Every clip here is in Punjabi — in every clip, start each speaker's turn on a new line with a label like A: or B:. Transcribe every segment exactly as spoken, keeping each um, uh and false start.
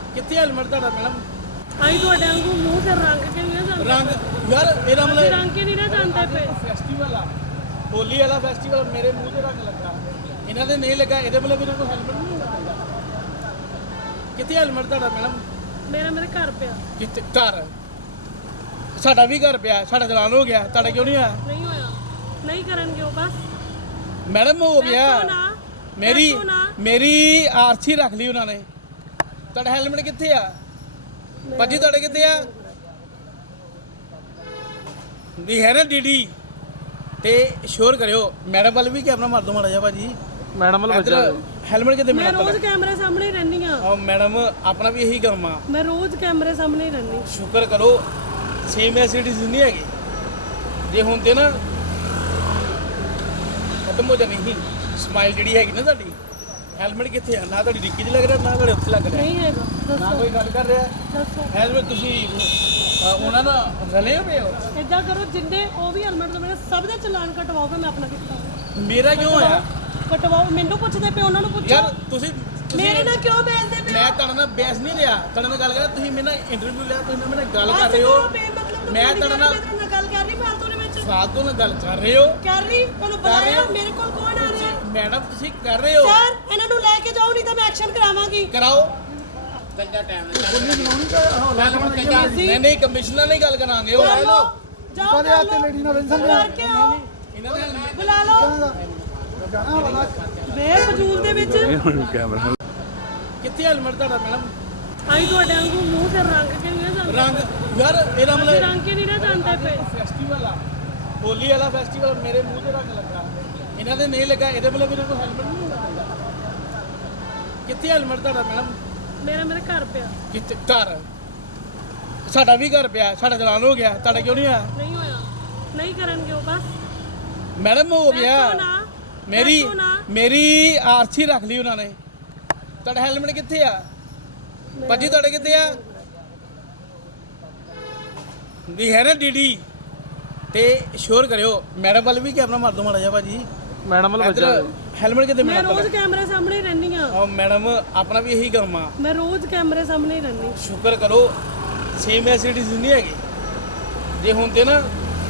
A: ਕਿੱਥੇ ਹੈਲਮਟ ਤੁਹਾਡਾ ਮੈਡਮ?
B: ਆਈ ਤੁਹਾਡੇ ਵਾਂਗੂ ਮੂੰਹ ਸਿਰ ਰੰਗ ਕੇ ਨਹੀਂ ਨਾ ਜਾਂਦੇ
A: ਰੰਗ ਯਾਰ ਇਹਦਾ
B: ਅਸੀਂ
A: ਮਤਲਬ
B: ਰੰਗ ਕੇ ਨਹੀਂ ਨਾ ਜਾਂਦੇ ਪਏ।
A: ਫੈਸਟੀਵਲ ਆ, ਹੋਲੀ ਵਾਲਾ ਫੈਸਟੀਵਲ, ਮੇਰੇ ਮੂੰਹ ਤੇ ਰੰਗ ਲੱਗਾ, ਇਹਨਾਂ ਦੇ ਨਹੀਂ ਲੱਗਾ, ਇਹਦੇ ਮਤਲਬ ਇਹਨਾਂ ਕੋਲ ਹੈਲਮਟ ਨਹੀਂ ਲੱਗਾ। ਕਿੱਥੇ ਹੈਲਮਟ ਤੁਹਾਡਾ ਮੈਡਮ?
B: ਮੇਰਾ ਮੇਰੇ ਘਰ ਪਿਆ।
A: ਕਿੱਥੇ ਘਰ? ਸਾਡਾ ਵੀ ਘਰ ਪਿਆ, ਸਾਡਾ ਚਲਾਨ ਹੋ ਗਿਆ, ਤੁਹਾਡਾ ਕਿਉਂ ਨਹੀਂ ਹੋਇਆ?
B: ਨਹੀਂ ਹੋਇਆ, ਨਹੀਂ ਕਰਨਗੇ ਉਹ ਬਸ।
A: ਮੈਡਮ ਹੋ ਗਿਆ,
B: ਦੱਸੋ ਨਾ,
A: ਮੇਰੀ
B: ਦੱਸੋ ਨਾ।
A: ਮੇਰੀ ਆਰਸੀ ਰੱਖ ਲਈ ਉਹਨਾਂ ਨੇ। ਤੁਹਾਡਾ ਹੈਲਮਟ ਕਿੱਥੇ ਆ ਭਾਜੀ? ਤੁਹਾਡੇ ਕਿੱਥੇ ਆ? ਦੀ ਹੈ ਨਾ ਡੀਡੀ ਤੇ ਸ਼ੋਰ ਕਰਿਓ। ਮੈਡਮ ਵੱਲ ਵੀ ਕੈਮਰਾ ਮਾਰ ਦੋ ਮਾੜਾ ਜਿਹਾ ਭਾਜੀ।
C: ਮੈਡਮ ਵੱਲ ਬੱਚਾ
A: ਹੈਲਮਟ ਕਿੱਥੇ
B: ਮੈਂ
A: ਮੇਰਾ?
B: ਰੋਜ਼ ਕੈਮਰੇ ਸਾਹਮਣੇ ਹੀ ਰਹਿੰਦੀ ਆ।
A: ਆ ਮੈਡਮ ਆਪਣਾ ਵੀ ਇਹੀ ਕੰਮ ਆ।
B: ਮੈਂ ਰੋਜ਼ ਕੈਮਰੇ ਸਾਹਮਣੇ ਹੀ ਰਹਿੰਦੀ।
A: ਸ਼ੁਕਰ ਕਰੋ ਸੇਮ ਐਸਿਡਿਟੀ ਨਹੀਂ ਹੈਗੀ, ਜੇ ਹੁੰਦੇ ਨਾ ਖਤਮ ਹੋ ਜਾਣੀ ਸੀ ਸਮਾਈਲ ਜਿਹੜੀ ਹੈਗੀ ਨਾ ਤੁਹਾਡੀ। ਹੈਲਮਟ ਕਿੱਥੇ ਆ? ਨਾ ਤੁਹਾਡੀ ਡਿੱਕੀ 'ਚ ਲੱਗ ਰਿਹਾ, ਨਾ ਤੁਹਾਡੇ ਉੱਥੇ ਲੱਗ ਰਿਹਾ,
B: ਨਹੀਂ ਹੈਗਾ।
A: ਨਾ
B: ਦੱਸੋ
A: ਕੋਈ ਗੱਲ ਕਰ ਰਿਹਾ।
B: ਦੱਸੋ
A: ਹੈਲਮਟ ਤੁਸੀਂ ਅ, ਉਹਨਾਂ ਦਾ ਰਲੇ ਹੋਏ ਹੋ।
B: ਏਦਾਂ ਕਰੋ, ਜਿੰਨੇ ਉਹ ਵੀ ਹੈਲਮਟ ਤੋਂ ਮੇਰੇ ਸਭ ਦੇ ਚਲਾਨ ਕਟਵਾਓਗੇ। ਮੈਂ ਆਪਣਾ ਕੀਤਾ
A: ਮੇਰਾ ਕਿਉਂ ਹੋਇਆ
B: ਕਟਵਾਓ। ਮੈਨੂੰ ਪੁੱਛਦੇ ਪਏ, ਉਹਨਾਂ ਨੂੰ ਪੁੱਛੋ।
A: ਯਾਰ? ਤੁਸੀਂ ਤੁਸੀਂ-
B: ਮੇਰੇ ਨਾਲ ਕਿਉਂ ਬੈਸਦੇ ਪਏ?
A: ਮੈਂ ਤੁਹਾਡੇ ਨਾਲ ਬਹਿਸ ਨਹੀਂ ਰਿਹਾ, ਤੁਹਾਡੇ ਨਾਲ ਗੱਲ ਕਰ। ਤੁਸੀਂ ਮੇਰੇ ਨਾਲ ਇੰਟਰਵਿਊ ਲਿਆ, ਤੁਸੀਂ ਮੇਰੇ ਨਾਲ ਗੱਲ ਕਰ
B: ਬਸ
A: ਰਹੇ ਹੋ।
B: ਕਰੋ, ਬੇਮਤਲਬ ਤੋਂ
A: ਮੈਂ
B: ਥੋੜ੍ਹੀ
A: ਤੁਹਾਡੇ ਨਾਲ
B: ਗੱਲ ਮੈਂ ਗੱਲ ਕਰ ਰਹੀ ਫਾਲਤੂ ਦੇ ਵਿੱਚ।
A: ਫਾਲਤੂ ਨਾਲ ਗੱਲ ਕਰ ਰਹੇ ਹੋ।
B: ਕਰ ਰਹੀ ਤੁਹਾਨੂੰ
A: ਕਰ ਰਹੇ
B: ਬੁਲਾਇਆ,
A: ਹੋ।
B: ਮੇਰੇ ਕੋਲ ਕੌਣ ਆ ਰਿਹਾ?
A: ਮੈਡਮ ਤੁਸੀਂ ਕਰ ਰਹੇ ਹੋ,
B: ਸਰ ਇਹਨਾਂ ਨੂੰ ਲੈ ਕੇ ਜਾਓ, ਨਹੀਂ ਤਾਂ ਮੈਂ ਐਕਸ਼ਨ ਕਰਾਵਾਂਗੀ।
A: ਕਰਾਓ।
B: ਅਸੀਂ
A: ਨਹੀਂ ਨਹੀਂ ਕਮਿਸ਼ਨਰ ਨਾਲ ਹੀ ਗੱਲ ਕਰਾਂਗੇ। ਉਹ
B: ਕਰ ਲਓ, ਜਾਓ
D: ਕਦੇ
B: ਕਰ
D: ਹੱਥ
B: ਲਓ।
D: ਲੇਡੀ ਨਾਲ ਵਿੰਸਨ
B: ਕਰਕੇ ਆਓ,
A: ਇਹਨਾਂ ਦੇ
B: ਬੁਲਾ ਲਓ।
D: ਜਾਣਾ ਵਾਲਾ
B: ਬੇਫਜ਼ੂਲ ਦੇ ਵਿੱਚ
C: ਕੈਮਰਾ
A: ਕਿੱਥੇ ਹੈਲਮਟ ਤੁਹਾਡਾ ਮੈਡਮ?
B: ਆਈ ਤੁਹਾਡੇ ਵਾਂਗੂ ਮੂੰਹ ਸਿਰ ਰੰਗ ਕੇ ਨਹੀਂ ਨਾ ਜਾਂਦੇ।
A: ਰੰਗ ਯਾਰ ਇਹਦਾ
B: ਅਸੀਂ
A: ਮਤਲਬ
B: ਰੰਗ ਕੇ ਨਹੀਂ ਨਾ ਜਾਂਦੇ ਪਏ।
A: ਫੈਸਟੀਵਲ ਆ, ਹੋਲੀ ਵਾਲਾ ਫੈਸਟੀਵਲ, ਮੇਰੇ ਮੂੰਹ ਤੇ ਰੰਗ ਲੱਗਾ, ਇਹਨਾਂ ਦੇ ਨਹੀਂ ਲੱਗਾ, ਇਹਦੇ ਮਤਲਬ ਇਹਨਾਂ ਕੋਲ ਹੈਲਮਟ ਨਹੀਂ ਲੱਗਾ। ਕਿੱਥੇ ਹੈਲਮਟ ਤੁਹਾਡਾ ਮੈਡਮ?
B: ਮੇਰਾ ਮੇਰੇ ਘਰ ਪਿਆ।
A: ਕਿੱਥੇ ਘਰ? ਸਾਡਾ ਵੀ ਘਰ ਪਿਆ, ਸਾਡਾ ਚਲਾਨ ਹੋ ਗਿਆ, ਤੁਹਾਡਾ ਕਿਉਂ ਨਹੀਂ ਹੋਇਆ?
B: ਨਹੀਂ ਹੋਇਆ, ਨਹੀਂ ਕਰਨਗੇ ਉਹ ਬਸ।
A: ਮੈਡਮ ਹੋ ਗਿਆ,
B: ਦੱਸੋ ਨਾ,
A: ਮੇਰੀ
B: ਦੱਸੋ ਨਾ।
A: ਮੇਰੀ ਆਰਸੀ ਰੱਖ ਲਈ ਉਹਨਾਂ ਨੇ। ਤੁਹਾਡਾ ਹੈਲਮਟ ਕਿੱਥੇ ਆ ਭਾਜੀ? ਤੁਹਾਡੇ ਕਿੱਥੇ ਆ? ਦੀ ਹੈ ਨਾ ਡੀਡੀ ਤੇ ਸ਼ੋਰ ਕਰਿਓ। ਮੈਡਮ ਵੱਲ ਵੀ ਕੈਮਰਾ ਮਾਰ ਦੋ ਮਾੜਾ ਜਿਹਾ ਭਾਜੀ।
C: ਮੈਡਮ ਵੱਲ ਬੱਚਾ
A: ਇੱਧਰ ਹੈਲਮਟ ਕਿੱਥੇ
B: ਮੈਂ
A: ਮੇਰਾ?
B: ਰੋਜ਼ ਕੈਮਰੇ ਸਾਹਮਣੇ ਹੀ ਰਹਿੰਦੀ ਆ।
A: ਆ ਮੈਡਮ ਆਪਣਾ ਵੀ ਇਹੀ ਕੰਮ ਆ।
B: ਮੈਂ ਰੋਜ਼ ਕੈਮਰੇ ਸਾਹਮਣੇ ਹੀ ਰਹਿੰਦੀ।
A: ਸ਼ੁਕਰ ਕਰੋ ਸੇਮ ਐਸਿਡਿਟੀ ਨਹੀਂ ਹੈਗੀ, ਜੇ ਹੁੰਦੇ ਨਾ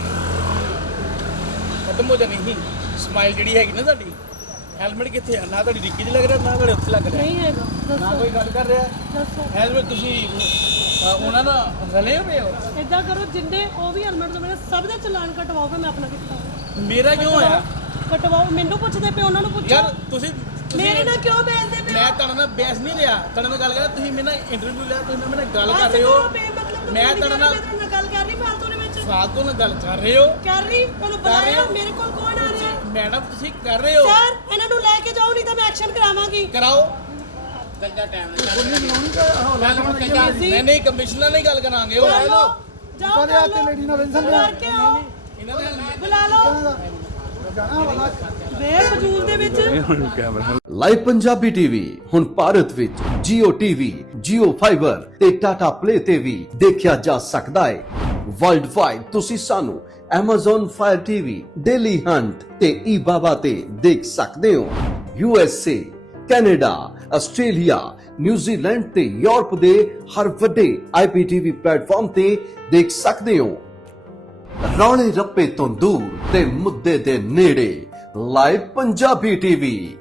A: ਖਤਮ ਹੋ ਜਾਣੀ ਸੀ ਸਮਾਈਲ ਜਿਹੜੀ ਹੈਗੀ ਨਾ ਤੁਹਾਡੀ। ਹੈਲਮਟ ਕਿੱਥੇ ਆ? ਨਾ ਤੁਹਾਡੀ ਡਿੱਕੀ 'ਚ ਲੱਗ ਰਿਹਾ, ਨਾ ਤੁਹਾਡੇ ਉੱਥੇ ਲੱਗ ਰਿਹਾ,
B: ਨਹੀਂ ਹੈਗਾ।
A: ਨਾ
B: ਦੱਸੋ
A: ਕੋਈ ਗੱਲ ਕਰ ਰਿਹਾ।
B: ਦੱਸੋ
A: ਹੈਲਮਟ ਤੁਸੀਂ ਅ, ਉਹਨਾਂ ਦਾ ਰਲੇ ਹੋਏ ਹੋ।
B: ਏਦਾਂ ਕਰੋ, ਜਿੰਨੇ ਉਹ ਵੀ ਹੈਲਮਟ ਤੋਂ ਮੇਰੇ ਸਭ ਦੇ ਚਲਾਨ ਕਟਵਾਓਗੇ। ਮੈਂ ਆਪਣਾ ਕੀਤਾ
A: ਮੇਰਾ ਕਿਉਂ ਹੋਇਆ?
B: ਕਟਵਾਓ। ਮੈਨੂੰ ਪੁੱਛਦੇ ਪਏ, ਉਹਨਾਂ ਨੂੰ ਪੁੱਛੋ।
A: ਯਾਰ ਤੁਸੀਂ ਤੁਸੀਂ-
B: ਮੇਰੇ ਨਾਲ ਕਿਉਂ ਬੈਸਦੇ ਪਏ?
A: ਮੈਂ ਤੁਹਾਡੇ ਨਾਲ ਬਹਿਸ ਨਹੀਂ ਰਿਹਾ, ਤੁਹਾਡੇ ਨਾਲ ਗੱਲ ਕਰ। ਤੁਸੀਂ ਮੇਰੇ ਨਾਲ ਇੰਟਰਵਿਊ ਲਿਆ, ਤੁਸੀਂ ਮੇਰੇ ਨਾਲ ਗੱਲ ਕਰ
B: ਬਸ
A: ਰਹੇ ਹੋ।
B: ਕਰੋ, ਬੇਮਤਲਬ ਤੋਂ
A: ਮੈਂ
B: ਥੋੜ੍ਹੀ
A: ਤੁਹਾਡੇ
B: ਗੱਲ
A: ਨਾਲ
B: ਮੈਂ ਗੱਲ ਕਰ ਰਹੀ ਫਾਲਤੂ ਦੇ ਵਿੱਚ।
A: ਫਾਲਤੂ ਨਾਲ ਗੱਲ ਕਰ ਰਹੇ ਹੋ।
B: ਕਰ ਰਹੀ ਤੁਹਾਨੂੰ
A: ਕਰ ਰਹੇ
B: ਬੁਲਾਇਆ,
A: ਹੋ।
B: ਮੇਰੇ ਕੋਲ ਕੌਣ ਆ ਰਿਹਾ?
A: ਮੈਡਮ ਤੁਸੀਂ ਕਰ ਰਹੇ ਹੋ,
B: ਸਰ ਇਹਨਾਂ ਨੂੰ ਲੈ ਕੇ ਜਾਓ, ਨਹੀਂ ਤਾਂ ਮੈਂ ਐਕਸ਼ਨ ਕਰਾਵਾਂਗੀ।
A: ਕਰਾਓ।
B: ਅਸੀਂ
A: ਨਹੀਂ ਨਹੀਂ ਕਮਿਸ਼ਨਰ ਨਾਲ ਹੀ ਗੱਲ ਕਰਾਂਗੇ। ਉਹ
B: ਕਰ ਲਓ, ਜਾਓ
D: ਕਦੇ
B: ਕਰ
D: ਹੱਥ
B: ਲਓ।
D: ਲੇਡੀ ਨਾਲ ਵਿੰਸਨ
B: ਕਰਕੇ ਆਓ,
A: ਇਹਨਾਂ ਦੇ
B: ਬੁਲਾ ਲਓ।
D: ਜਾਣਾ ਵਾਲਾ
B: ਬੇਫਜ਼ੂਲ ਦੇ ਵਿੱਚ
C: ਕੈਮਰਾ
E: ਲਾਈਵ ਪੰਜਾਬੀ ਟੀਵੀ ਹੁਣ ਭਾਰਤ ਵਿੱਚ Jio T V, Jio Fiber ਤੇ Tata Play ਤੇ ਵੀ ਦੇਖਿਆ ਜਾ ਸਕਦਾ ਹੈ। ਵਰਲਡ ਵਾਈਡ ਤੁਸੀਂ ਸਾਨੂੰ Amazon Fire T V, Daily Hunt ਤੇ eBaba ਤੇ ਦੇਖ ਸਕਦੇ ਹੋ। U S A, Canada, Australia, New Zealand ਤੇ ਯੂਰਪ ਦੇ ਹਰ ਵੱਡੇ I P T V platform ਤੇ ਦੇਖ ਸਕਦੇ ਹੋ। ਰੌਲੇ ਰੱਪੇ ਤੋਂ ਦੂਰ ਤੇ ਮੁੱਦੇ ਦੇ ਨੇੜੇ ਲਾਈਵ ਪੰਜਾਬੀ ਟੀਵੀ।